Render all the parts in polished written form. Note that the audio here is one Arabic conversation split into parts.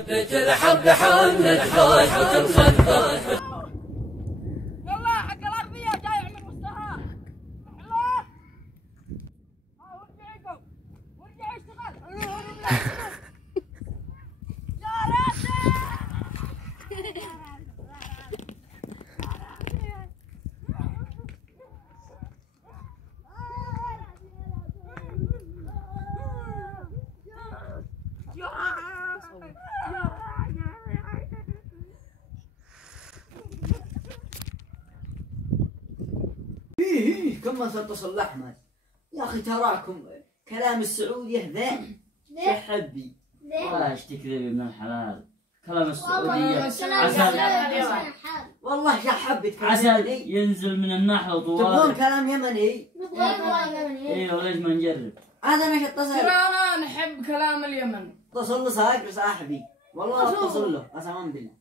جبت الحب حمد حوش وتنخفض. يلا حق الارضيه جاي من وسطها. حلو. ورجع يقوم ورجع يشتغل. يا راسي. كم ستصل الأحمد يا أخي تراكم كلام السعودية ذا شحبي والله ايش تكذب يا ابن الحلال. كلام السعودية والله شحبي عسل ينزل من النحل طوال. تبغون كلام يمني؟ ايوه وليش ما نجرب؟ هذا مش اتصل. ترى انا نحب كلام اليمن. اتصل له صاحب صاحبي والله اتصل له قسما بالله.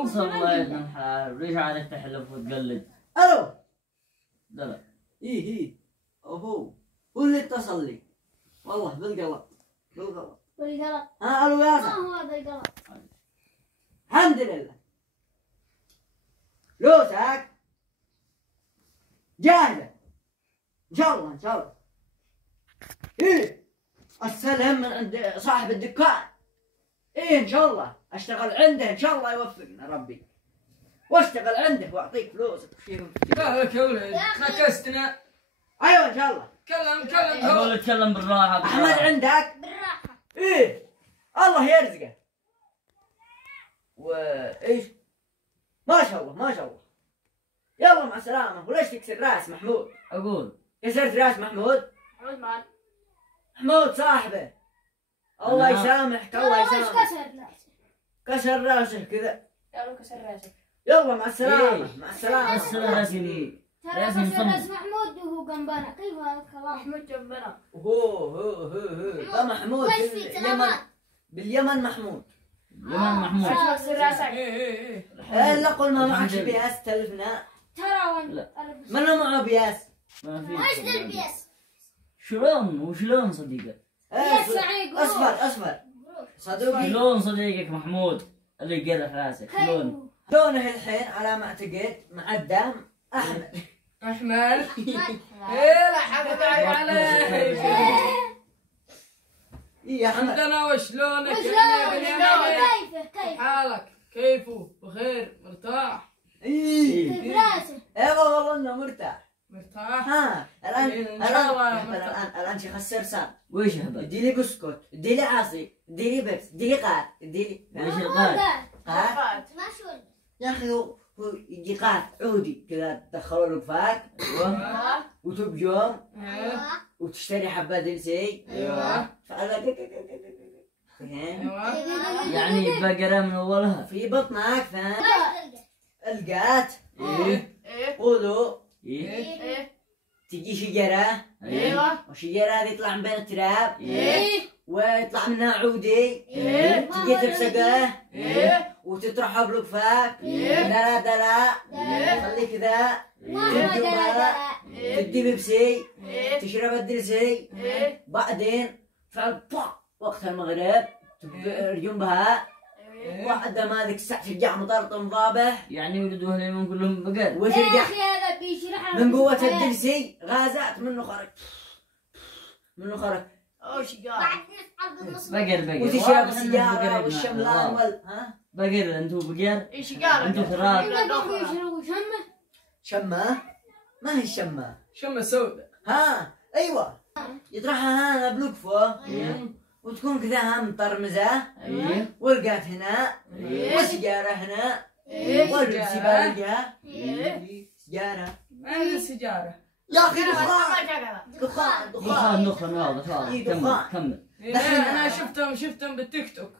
وصل الله يا ابن الحلال. ليش عادك تحلف وتقلد؟ الو لا ايه اوهو هو اللي اتصل لي والله بالغلط. ها الو يا ما هو هذا الغلط. الحمد لله. لوسك جاهزة ان شاء الله ان شاء الله. ايه السلام من عند صاحب الدكان. ايه ان شاء الله اشتغل عنده ان شاء الله يوفقنا ربي واشتغل عنده واعطيك فلوسك. لا لك يا ولد نكستنا. ايوه ان شاء الله. كلم اقول اتكلم بالراحة. احمد عندك؟ بالراحة. ايه الله يرزقه. وايش؟ ما شاء الله ما شاء الله. يلا مع السلامة. وليش تكسر راس محمود؟ اقول كسرت راس محمود؟ محمود صاحبه الله يسامحك الله يسامحك. كسر راسه كذا. يلا مع السلامة مع السلامة. بس لازم بس محمود وهو جنبنا. كيف هذا الكلام؟ محمود جنبنا. هو ده محمود باليمن. باليمن محمود. يمن محمود. كسر راسك. ايه لا قل ما معكش بياس تلفنا. ترى وين منو معه بياس؟ ما في. ايش ذا البيس؟ وشلون صديقك؟ اصفر صدوقي. شلون صديقك محمود اللي يقرح راسك؟ شلون؟ لونه الحين على ما اعتقد مع الدم احمر. ايه لا حد عليك. يا احمد عندنا وشلونك؟ كيف حالك؟ كيفه؟ بخير؟ مرتاح؟ كيف راسه؟ ايوه والله انه مرتاح. مرتاح؟ ها الان شخص صار. ويش هبل؟ ادي لي بسكوت، ادي لي عصي، ادي لي بيبس، ادي لي قات، ادي لي ويش القاد؟ قات. ما شو يا اخي هو يجي قات عودي كذا تدخلوا له فاك ايوه وتبجوم ايوه وتشتري حبة دلسي. ايوه فهمت؟ يعني بقرة من اولها في بطنك فاهم؟ القات ايه قولوا ايه تجي شجرة ايوه والشجرة هذه يطلع من بين التراب ايه ويطلع منها عودي ايه تجي تمسكه ايه وتطرحه بلقفاك إيه. دلا إيه. خليه كذا ما هو دلع. تدي بيبسي ايه تشرب الدلسي ايه بعدين فعل وقت المغرب جنبها واحدة ما ذيك الساعة شجع مطرطم ضابح يعني ولدوا اليمن كلهم بقر. وش يا رجع اخي هذا بيشرح من قوة الدلسي غازات منه خرج اوش بعد قال؟ نفعل بالنص. بقر وتشرب السيجارة والشملان بقر انتو بقر. ايش قال؟ انتو ثراب. شمة ما هي الشمة شمة سوداء. ها ايوه يطرحها هنا بلقفه وتكون كذا مطرمزة ايه والقات هنا وسيجارة هنا والبسي بالقها سيجارة. وين السيجارة؟ يا اخي دخان دخان واضح إيه، كمل دخان. كمل. انا شفتهم بالتيك توك.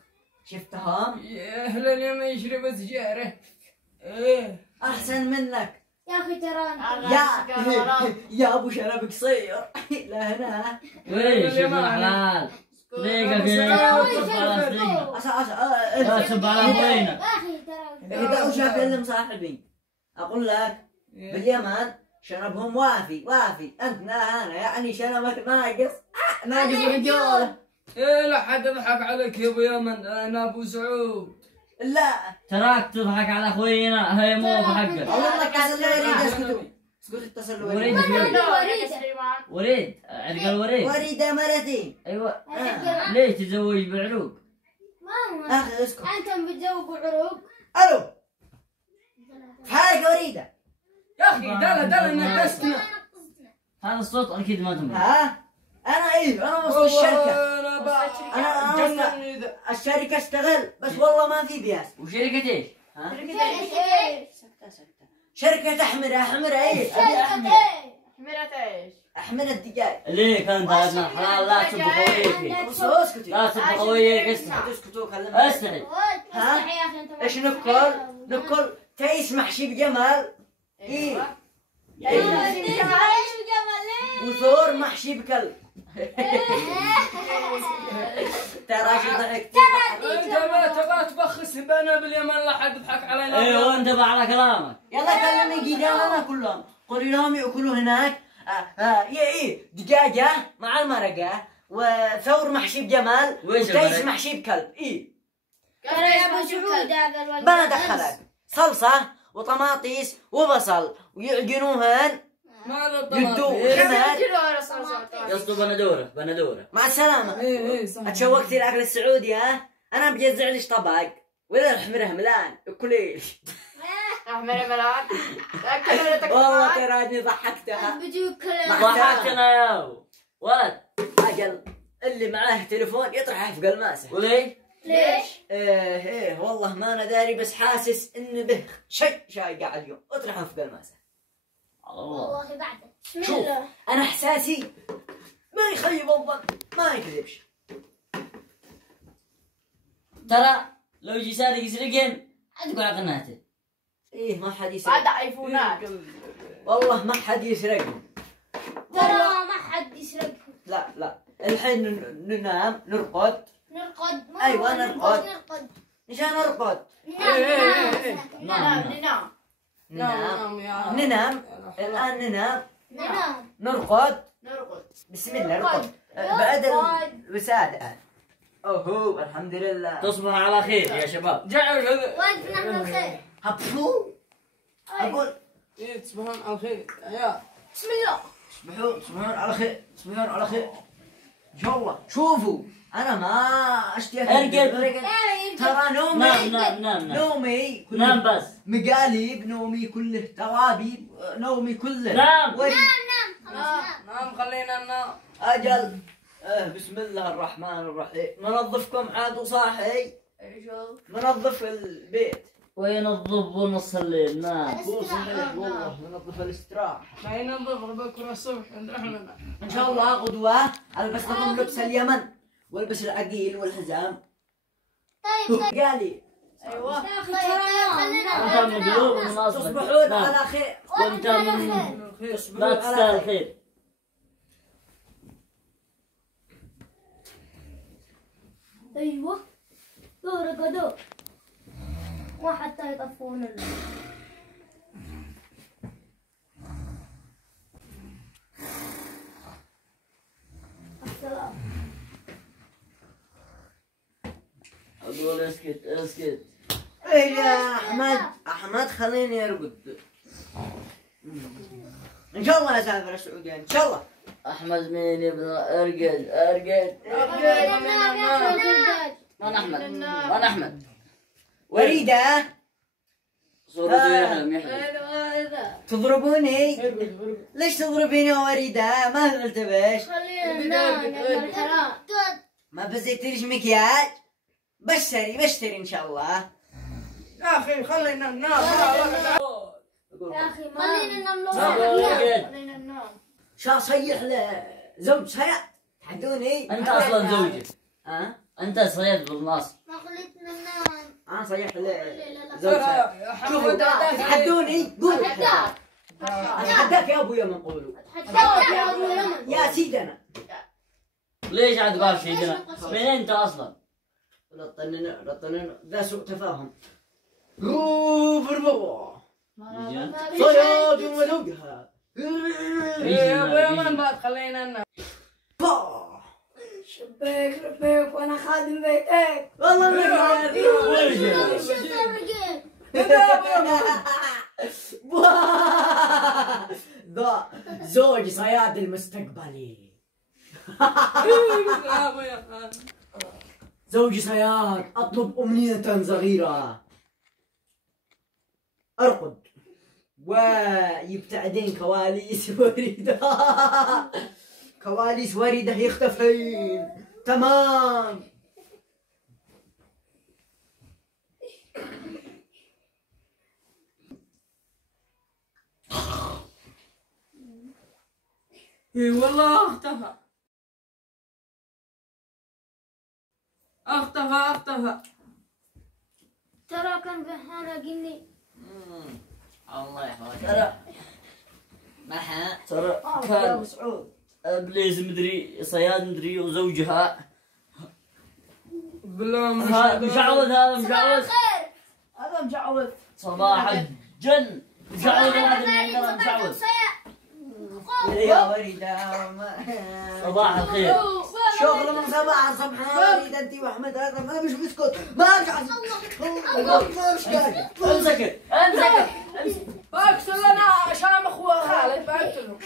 شفتهم يا اهل اليمن يشربوا سجارة. ايه احسن منك يا اخي ترى يا ابو شنب قصير لا هنا ويش يا ابن الحلال؟ دقيقة دقيقة. لا تسب على ابوينا. يا اخي ترى اذا وش اكلم صاحبي اقول لك باليمن شنبهم وافي انت انا يعني شنبك ناقص رجوله. إيه لا حد يضحك عليك يا ابو يمن، انا ابو سعود. لا تراك تضحك على اخوينا، هي مو بحقك. والله اتصل وريد. اسكتوا اسكتوا اتصل وريد وريد. وريد عرق الوريد. وريدة مرتين. ايوه. ليه تزوج بعروق؟ اخي اسكت. انتم بتجاوبوا عروق. الو حالك وريدة؟ يا اخي دلا انك تسمع. هذا الصوت اكيد ما تمر. ها؟ انا انا وسط الشركة. انا جنني الشركة اشتغل بس والله ما في بياس. وشركة ايش؟ ها؟ ايش؟ سكتة. شركة أحمرة ايش؟ أحمرة الدجاج. ليه كنت يا ابن الحلال لا تسب خويك. اسكتي. لا تسب خويك. اسمع اسكتوا كلمة. استحي. ها؟ يا اخي انت ايش نكل تيس محشي بجمال. ايه وثور محشي بكلب. ترى شو ضحكت. انت ما تبغى تبخس بنا باليمن لا حد يضحك علينا. ايوه انتبه على كلامك. يلا كلمني جيراننا كلهم قولي لهم ياكلوا هناك دجاجة مع المرقة وثور محشي بجمال وتيس محشي بكلب. ايه ترى يا ابو سعود هذا الولد ما دخلك صلصة وطماطيس وبصل ويعجنوهن ماذا يدوا حمار. قصده بندوره. مع السلامة. ايه صح. اتشوقتي الاكل السعودي ها؟ انا بجزع لك طبق ولا الحمره ملان كليش. والله تراني ضحكتها. بيجيب كلام. ضحكتنا يا ولد. اجل اللي معاه تليفون يطرحه في قلماسه. وليه؟ ليش؟ ايه والله ما انا داري بس حاسس ان به شيء شايق اليوم اطرحه في قلماسه. الله. والله بعده. بسم شوف الله. انا احساسي ما يخيب الظن ما يكذبش. ترى لو يجي سارق يسرقين تقول على قناته. ايه ما حد يسرق. ايفونات. والله ما حد يسرق. ترى ما حد يسرقهم. لا الحين ننام نرقد. نرقد. أيوة، نرقد. نرقد. نشان نرقد. ننام. ننام الآن ننام ننام. نرقد. بسم الله نرقد بعد الوسادة. اوهو الحمد لله. تصبح على خير يا شباب. جعل هذا. وانت نحن الخير. هبفو اقول ايه تصبحون على خير يا. بسم الله. تصبحون على خير. تصبحون على خير ان شاء الله. شوفوا انا ما اشتهي ارقد. ترى نومي نام. نومي نام بس. مقاليب نومي كله توابيب نومي كله نام. نام خلينا ننام. اجل بسم الله الرحمن الرحيم. منظفكم عاد وصاحي منظف البيت وينظف نص الليل. نام. والله منظف الاستراحة. ما ينظف بكره الصبح نحن. ان شاء الله غدوة البس لكم لبس اليمن والبس العقيل والحزام. طيب. قالي ايوه. يا اخي ترى انت مقلوب من اصلك. تصبحون على خير. وانت من ما تستاهل خير. ايوه. رقدوا وحتى يطفون السلام. اقول اسكت. ايه يا احمد خليني ارقد. ان شاء الله اسافر السعودية ان شاء الله. احمد مين يبغى؟ ارقد. وانا احمد. وريدة صورته يحلم. تضربوني. ليش تضربيني يا وريدة؟ ما قلتبش. خلينا ننام يا ابن الحلال. ما بزيت ليش مكياج. بشتري ان شاء الله. يا اخي خلينا ننام. يا اخي خلينا ننام. خلينا ننام. شا صيح لزوج صياد تحدوني. انت اصلا زوجي. ها؟ انت صياد بالنص. ما خليتنا ننام. انا صيح ترى لزوج صياد. يا شوفوا حمود تحدوني قول اتحداك. اتحداك يا ابو يمن قولوا. اتحداك يا ابو يمن. يا سيدنا. ليش عاد قال شيء؟ من انت اصلا؟ رطننا ذا سوء تفاهم. بربوا يجي. صياد وملوقها. يا ابو يمن بعد خلينا ننام. شبيك ربيك وانا خادم بيتك. والله انك ذا زوج صياد المستقبلي. زوجي صياد، اطلب امنية صغيرة. ارقد ويبتعدين كواليس وردة. كواليس وردة يختفين. تمام. اي والله اختفى. اختفى. ترى كان بهانا قني. الله يحفظك. ترى ترى يا كان ابو سعود ابليس مدري صياد مدري وزوجها بالله مشعوذ. هذا مشعوذ. خير. هذا مجعوذ. صباح الجن. مشعوذ هذا اللي عندنا مشعوذ. يا وردة صباح الخير. شغل من صباح الصبح يا وليد انت واحمد. هذا ما مش بسكت. ما قاعد مش قاعد. امسك. باقتل لنا شام اخو خالد باقتلهم.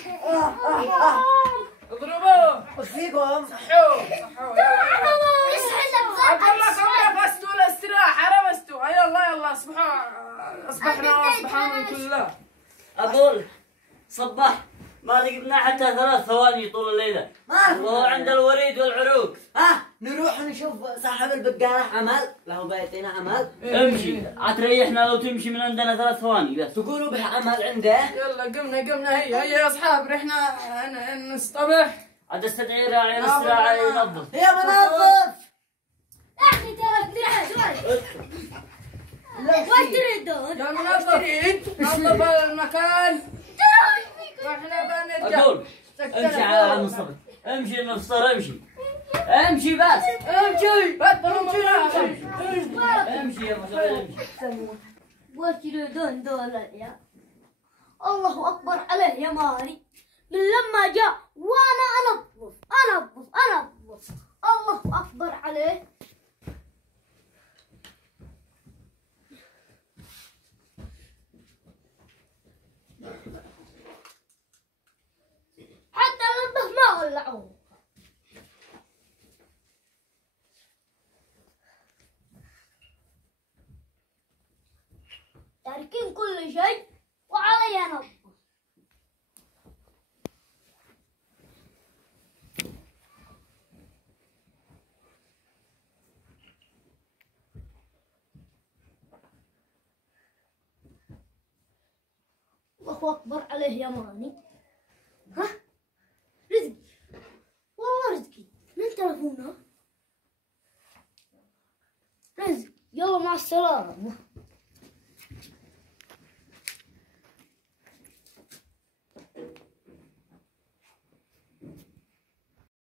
اضربوه. وش فيكم؟ صحوه. اسحب عبر فستوا الاستراحة رمستوا. يلا اصبحنا واصبحنا من كله. اقول صباح ما رقبنا حتى 3 ثواني طول الليله وهو عند الوريد والعروق. نروح نشوف صاحب البقالة عمل له بيتنا عمل. امشي عتريحنا لو تمشي من عندنا 3 ثواني بس. تقولوا به عمل عنده. يلا قمنا هيا يا اصحاب رحنا نصطبح. عاد استدعي راعي الاستراحه ينظف. يا منظف. يا اخي ترى ترى شوي. وش تريدون؟ يا منظفين نظف المكان. واحنا بنرجع. اقول امشي على مصطفى. امشي المفطر امشي بس. امشي يا مصطفى امشي. وش تريدون دول يا؟ الله اكبر عليه يا ماري. من لما جاء وانا انظف. الله اكبر عليه. حتى النظف ما ولعوه. تاركين كل شيء وعلي انظف. الله اكبر عليه يا ماني. ها رزقي والله رزقي من تلفونه. رزق يلا مع السلامة.